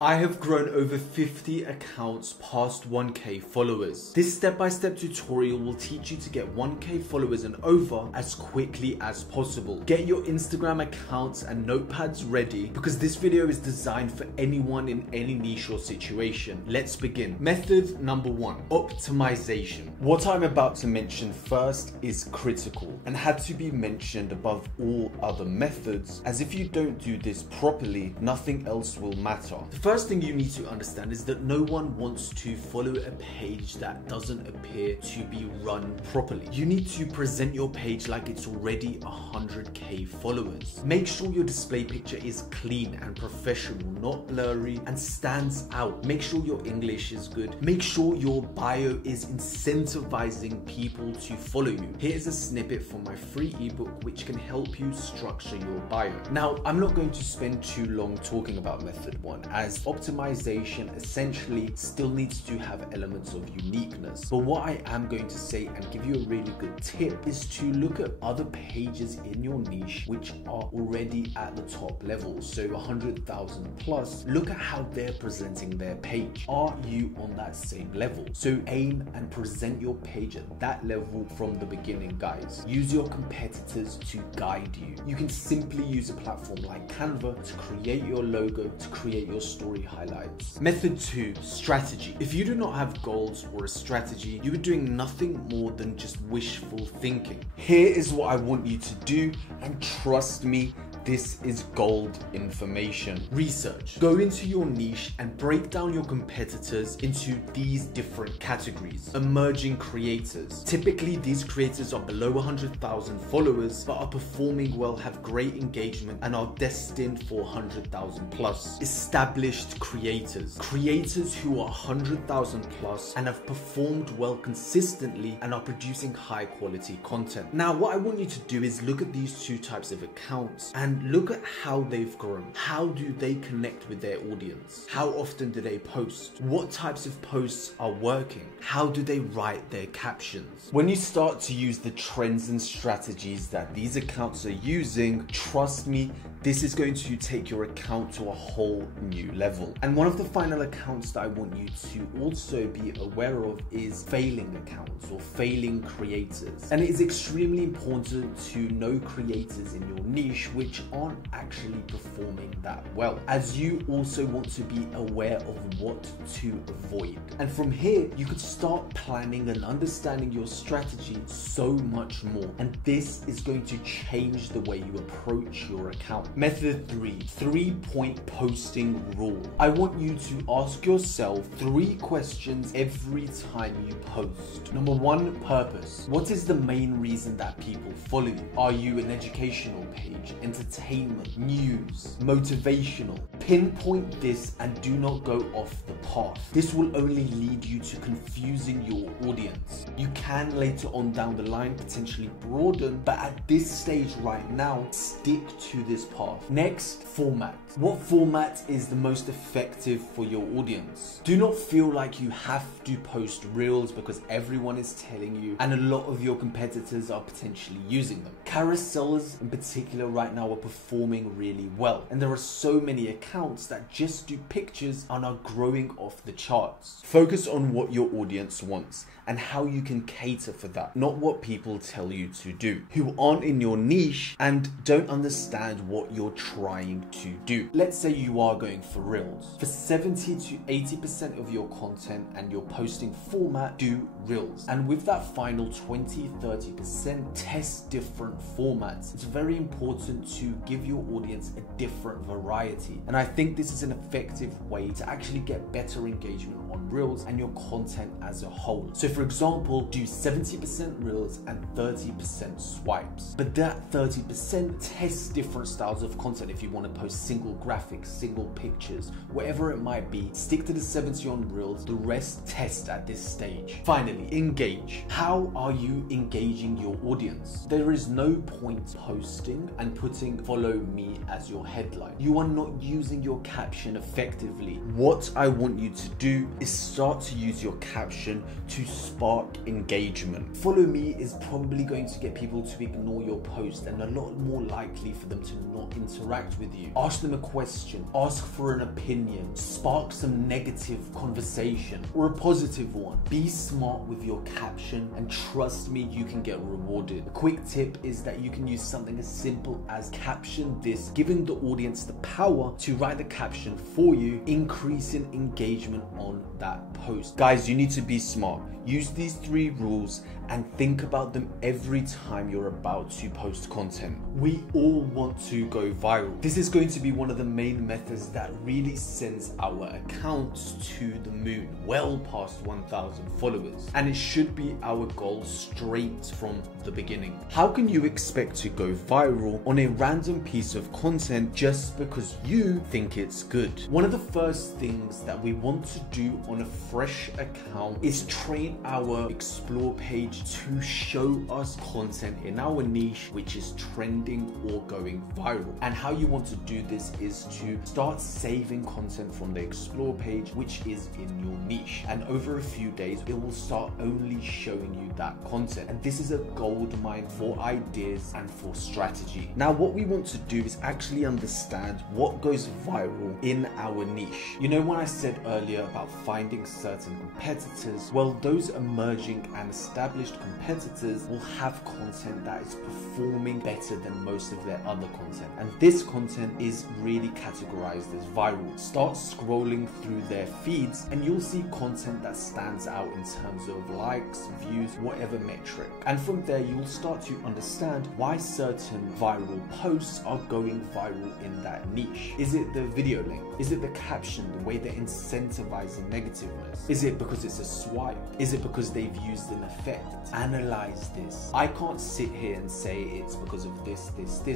I have grown over 50 accounts past 1k followers. This step-by-step tutorial will teach you to get 1k followers and over as quickly as possible. Get your Instagram accounts and notepads ready because this video is designed for anyone in any niche or situation. Let's begin. Method number 1, optimization. What I'm about to mention first is critical and had to be mentioned above all other methods, as if you don't do this properly, nothing else will matter. The first thing you need to understand is that no one wants to follow a page that doesn't appear to be run properly. You need to present your page like it's already 100k followers. Make sure your display picture is clean and professional, not blurry, and stands out. Make sure your English is good. Make sure your bio is incentivizing people to follow you. Here's a snippet from my free ebook which can help you structure your bio. Now, I'm not going to spend too long talking about method 1, as optimization essentially still needs to have elements of uniqueness. But what I am going to say and give you a really good tip is to look at other pages in your niche which are already at the top level, so 100,000 plus. Look at how they're presenting their page. Are you on that same level? So aim and present your page at that level from the beginning, guys. Use your competitors to guide you. You can simply use a platform like Canva to create your logo, to create your story highlights. Method 2, strategy. If you do not have goals or a strategy, you are doing nothing more than just wishful thinking. Here is what I want you to do, and trust me, this is gold information. Research. Go into your niche and break down your competitors into these different categories. Emerging creators. Typically, these creators are below 100,000 followers but are performing well, have great engagement, and are destined for 100,000 plus. Established creators. Creators who are 100,000 plus and have performed well consistently and are producing high quality content. Now, what I want you to do is look at these two types of accounts and look at how they've grown. How do they connect with their audience? How often do they post? What types of posts are working? How do they write their captions? When you start to use the trends and strategies that these accounts are using, trust me, this is going to take your account to a whole new level. And one of the final accounts that I want you to also be aware of is failing accounts or failing creators. And it is extremely important to know creators in your niche which aren't actually performing that well, as you also want to be aware of what to avoid. And from here, you could start planning and understanding your strategy so much more. And this is going to change the way you approach your account. Method 3, 3-point posting rule. I want you to ask yourself 3 questions every time you post. Number 1, purpose. What is the main reason that people follow you? Are you an educational page, entertainment, news, motivational? Pinpoint this and do not go off the path. This will only lead you to confusing your audience. You can later on down the line potentially broaden, but at this stage right now, stick to this path. Next, format. What format is the most effective for your audience? Do not feel like you have to post reels because everyone is telling you and a lot of your competitors are potentially using them. Carousels in particular right now are performing really well, and there are so many accounts that just do pictures and are growing off the charts. Focus on what your audience wants and how you can cater for that, not what people tell you to do, who aren't in your niche and don't understand what you're trying to do. Let's say you are going for reels. For 70 to 80% of your content and your posting format, do reels. And with that final 20-30%, test different formats. It's very important to give your audience a different variety. And I think this is an effective way to actually get better engagement on reels and your content as a whole. So for example, do 70% reels and 30% swipes. But that 30%, test different styles of content. If you want to post single graphics, single pictures, whatever it might be, stick to the 70 on reels, the rest test at this stage. Finally, engage. How are you engaging your audience? There is no point posting and putting "follow me" as your headline. You are not using your caption effectively. What I want you to do is start to use your caption to spark engagement. Follow me is probably going to get people to ignore your post and a lot more likely for them to not not interact with you. Ask them a question, ask for an opinion, spark some negative conversation or a positive one. Be smart with your caption and trust me, you can get rewarded. A quick tip is that you can use something as simple as caption this, giving the audience the power to write the caption for you, increasing engagement on that post. Guys, you need to be smart. Use these 3 rules and think about them every time you're about to post content. We all want to go viral. This is going to be one of the main methods that really sends our accounts to the moon, well past 1,000 followers. And it should be our goal straight from the beginning. How can you expect to go viral on a random piece of content just because you think it's good? One of the first things that we want to do on a fresh account is train our explore page to show us content in our niche which is trending or going viral. And how you want to do this is to start saving content from the explore page which is in your niche, and over a few days it will start only showing you that content. And this is a gold mine for ideas and for strategy. Now what we want to do is actually understand what goes viral in our niche. You know, when I said earlier about finding certain competitors, well, those emerging and established competitors will have content that is performing better than most of their other content, and this content is really categorized as viral. Start scrolling through their feeds and you'll see content that stands out in terms of likes, views, whatever metric, and from there you'll start to understand why certain viral posts are going viral in that niche. Is it the video link? Is it the caption, the way they're incentivizing negativeness? Is it because it's a swipe? Is it because they've used an effect? Analyze this. I can't sit here and say it's because of this,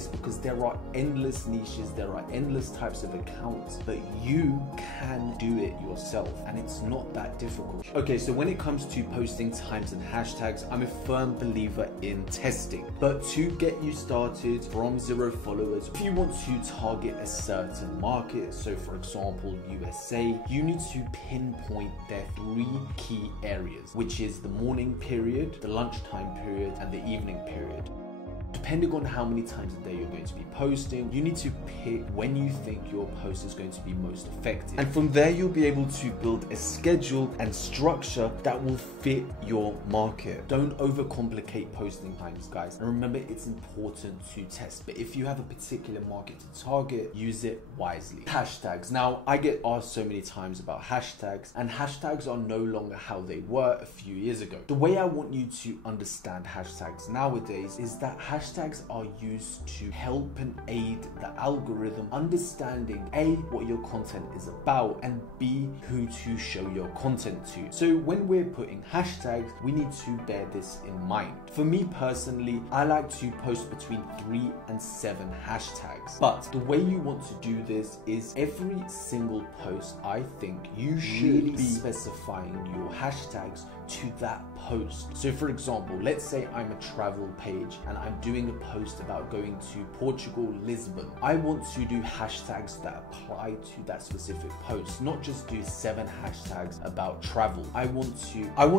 because there are endless niches, there are endless types of accounts, but you can do it yourself and it's not that difficult. Okay, so when it comes to posting times and hashtags, I'm a firm believer in testing. But to get you started from 0 followers, if you want to target a certain market, so for example USA, you need to pinpoint their 3 key areas, which is the morning period, the lunchtime period, and the evening period. Depending on how many times a day you're going to be posting, you need to pick when you think your post is going to be most effective. And from there, you'll be able to build a schedule and structure that will fit your market. Don't overcomplicate posting times, guys. And remember, it's important to test. But if you have a particular market to target, use it wisely. Hashtags. Now, I get asked so many times about hashtags, and hashtags are no longer how they were a few years ago. The way I want you to understand hashtags nowadays is that hashtags are used to help and aid the algorithm understanding A, what your content is about, and B, who to show your content to. So when we're putting hashtags, we need to bear this in mind. For me personally, I like to post between 3 and 7 hashtags. But the way you want to do this is every single post, I think you should be specifying your hashtags to that post. So for example, let's say I'm a travel page and I'm doing a post about going to Portugal, Lisbon. I want to do hashtags that apply to that specific post, not just do 7 hashtags about travel. I want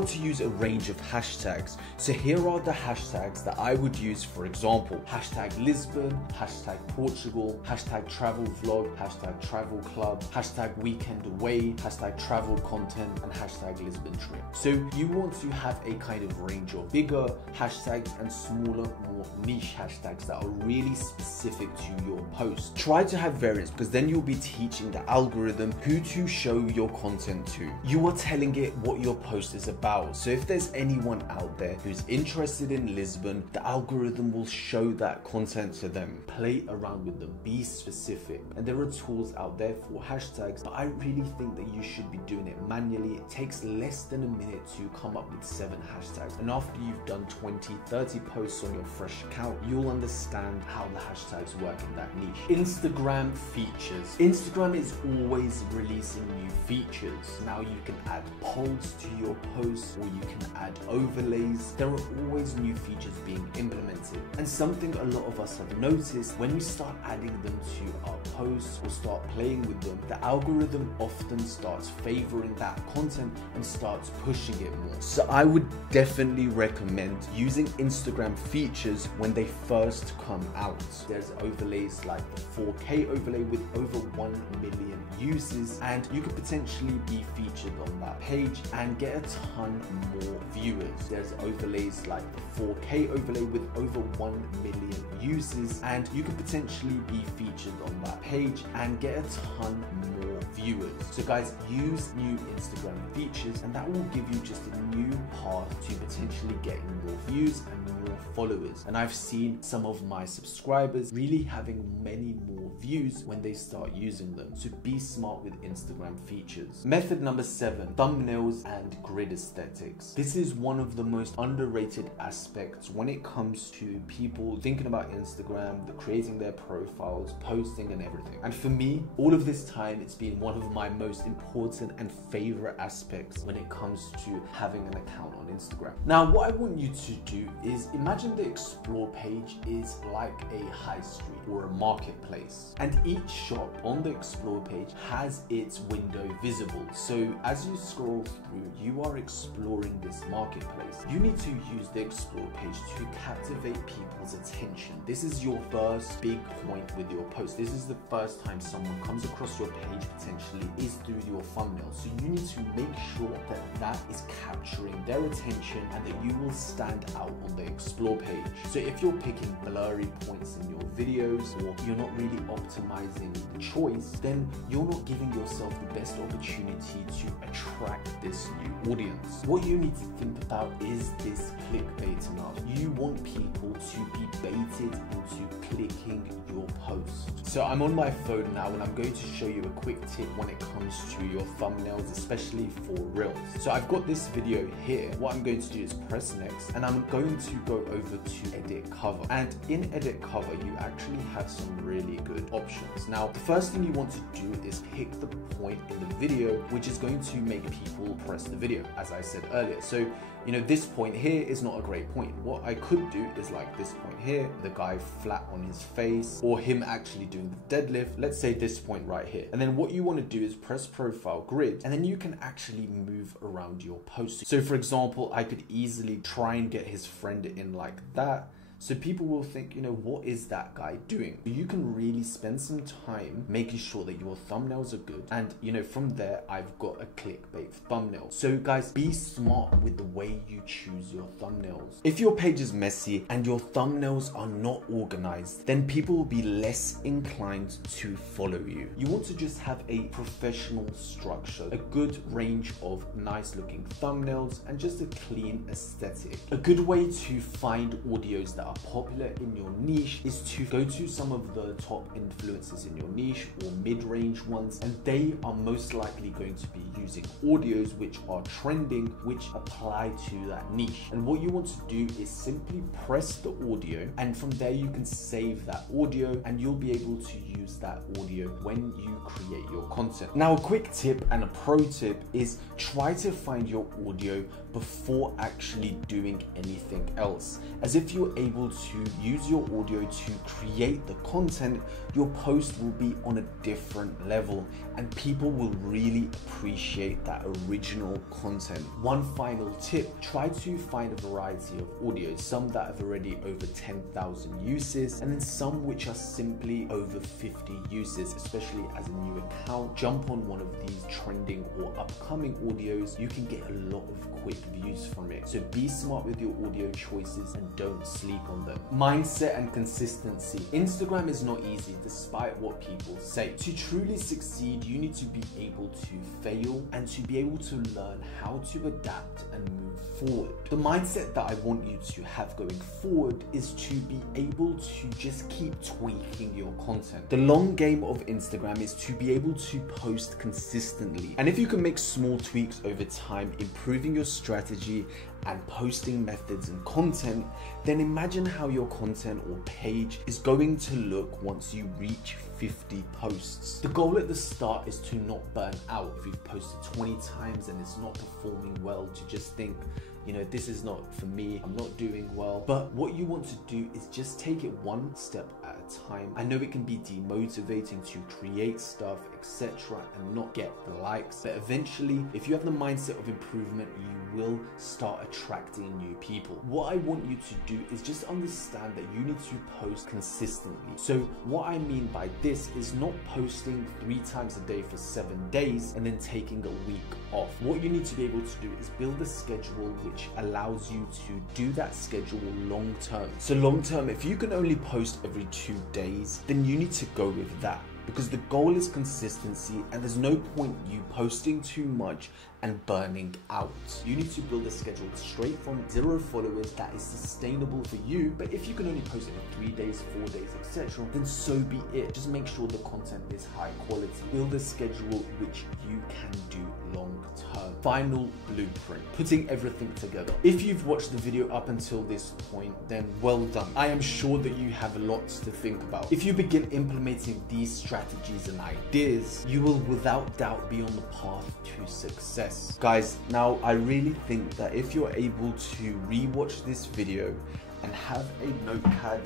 to use a range of hashtags. So here are the hashtags that I would use, for example, hashtag Lisbon, hashtag Portugal, hashtag travel vlog, hashtag travel club, hashtag weekend away, hashtag travel content, and hashtag Lisbon trip. So you want to have a kind of range of bigger hashtags and smaller, more niche hashtags that are really specific to your post. Try to have variance, because then you'll be teaching the algorithm who to show your content to. You are telling it what your post is about. So if there's anyone out there who's interested in Lisbon, the algorithm will show that content to them. Play around with them, be specific. And there are tools out there for hashtags, but I really think that you should be doing it manually. It takes less than a minute to come up with 7 hashtags, and after you've done 20-30 posts on your fresh account, you'll understand how the hashtags work in that niche. Instagram features. Instagram is always releasing new features. Now you can add polls to your posts, or you can add overlays. There are always new features being implemented, and something a lot of us have noticed, when we start adding them to our posts or start playing with them, the algorithm often starts favoring that content and starts pushing it more. So I would definitely recommend using Instagram features when when they first come out. There's overlays like the 4K overlay with over 1 million users, and you could potentially be featured on that page and get a ton more viewers. There's overlays like the 4K overlay with over 1 million users, and you could potentially be featured on that page and get a ton more viewers. So guys, use new Instagram features, and that will give you just a new path to potentially getting more views and more followers. And I've seen some of my subscribers really having many more views when they start using them. So be smart with Instagram features. Method number 7, thumbnails and grid aesthetics. This is one of the most underrated aspects when it comes to people thinking about Instagram, creating their profiles, posting and everything. And for me, all of this time, it's been one of my most important and favorite aspects when it comes to having an account on Instagram. Now, what I want you to do is imagine the explore page is like a high street or a marketplace, and each shop on the explore page has its window visible. So as you scroll through, you are exploring this marketplace. You need to use the explore page to captivate people's attention. This is your first big point with your post. This is the first time someone comes across your page potentially is through your thumbnail. So you need to make sure that that is capturing their attention and that you will stand out on the explore page. So if you're picking blurry points in your videos, or you're not really optimizing the choice, then you're not giving yourself the best opportunity to attract this new audience. What you need to think about is this clickbait enough. You want people to be baited into clicking your post. So I'm on my phone now, and I'm going to show you a quick tip when it comes to your thumbnails, especially for Reels. So I've got this video here. What I'm going to do is press next, and I'm going to go over to edit cover. And in edit cover, you actually have some really good options. Now, the first thing you want to do is pick the point in the video which is going to make people press the video, as I said earlier. So, you know, this point here is not a great point. What I could do is like this point here, the guy flat on his face, or him actually doing the deadlift. Let's say this point right here. And then what you want to do is press profile grid, and then you can actually move around your post. So for example, I could easily try and get his friend in like that. So people will think, you know, what is that guy doing? You can really spend some time making sure that your thumbnails are good. And, you know, from there, I've got a clickbait thumbnail. So guys, be smart with the way you choose your thumbnails. If your page is messy and your thumbnails are not organized, then people will be less inclined to follow you. You want to just have a professional structure, a good range of nice looking thumbnails, and just a clean aesthetic. A good way to find audios that are popular in your niche is to go to some of the top influencers in your niche or mid-range ones, and they are most likely going to be using audios which are trending, which apply to that niche. And what you want to do is simply press the audio, and from there you can save that audio, and you'll be able to use that audio when you create your content. Now, a quick tip and a pro tip is try to find your audio before actually doing anything else, as if you're able to use your audio to create the content, your post will be on a different level and people will really appreciate that original content. One final tip, try to find a variety of audios, some that have already over 10,000 uses, and then some which are simply over 50 uses. Especially as a new account, jump on one of these trending or upcoming audios, you can get a lot of quick views from it. So be smart with your audio choices and don't sleep on them. Mindset and consistency. Instagram is not easy despite what people say. To truly succeed, you need to be able to fail and to be able to learn how to adapt and move forward. The mindset that I want you to have going forward is to be able to just keep tweaking your content. The long game of Instagram is to be able to post consistently. And if you can make small tweaks over time, improving your strategy and posting methods and content, then imagine how your content or page is going to look once you reach 50 posts. The goal at the start is to not burn out. If you've posted 20 times and it's not performing well, to just think, you know, this is not for me, I'm not doing well. But what you want to do is just take it one step at a time. I know it can be demotivating to create stuff, etc., and not get the likes, but eventually, if you have the mindset of improvement, you will start attracting new people. What I want you to do is just understand that you need to post consistently. So what I mean by this is not posting 3 times a day for 7 days and then taking a week off. What you need to be able to do is build a schedule which allows you to do that schedule long term. So long term, if you can only post every 2 days, then you need to go with that, because the goal is consistency and there's no point you posting too much and burning out. You need to build a schedule straight from 0 followers that is sustainable for you. But if you can only post it for 3 days, 4 days, etc., then so be it. Just make sure the content is high quality. Build a schedule which you can do long term. Final blueprint, putting everything together. If you've watched the video up until this point, then well done. I am sure that you have lots to think about. If you begin implementing these strategies and ideas, you will without doubt be on the path to success. Guys, now I really think that if you're able to rewatch this video and have a notepad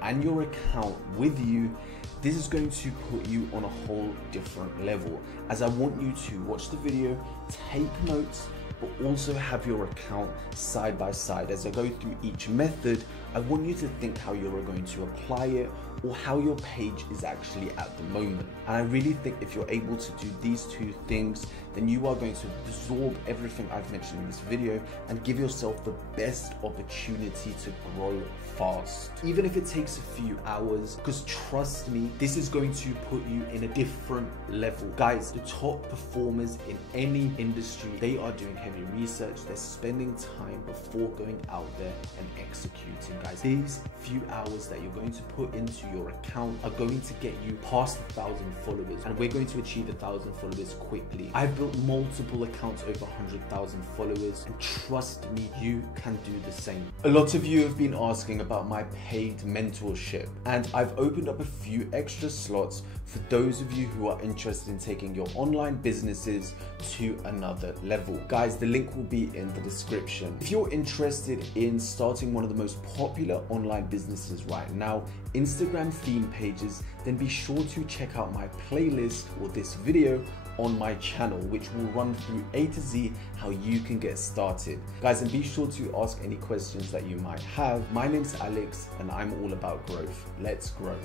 and your account with you, this is going to put you on a whole different level, as I want you to watch the video, take notes, but also have your account side by side. As I go through each method, I want you to think how you're going to apply it, or how your page is actually at the moment. And I really think if you're able to do these 2 things, then you are going to absorb everything I've mentioned in this video and give yourself the best opportunity to grow fast. Even if it takes a few hours, because trust me, this is going to put you in a different level. Guys, the top performers in any industry, they are doing heavy research, they're spending time before going out there and executing. Guys, these few hours that you're going to put into your account are going to get you past 1,000 followers, and we're going to achieve 1,000 followers quickly. I've built multiple accounts over 100,000 followers, and trust me, you can do the same. A lot of you have been asking about my paid mentorship, and I've opened up a few extra slots for those of you who are interested in taking your online businesses to another level. Guys, the link will be in the description. If you're interested in starting one of the most popular online businesses right now, Instagram theme pages, then be sure to check out my playlist or this video on my channel, which will run through A to Z how you can get started. Guys, and be sure to ask any questions that you might have. My name's Alex and I'm all about growth. Let's grow.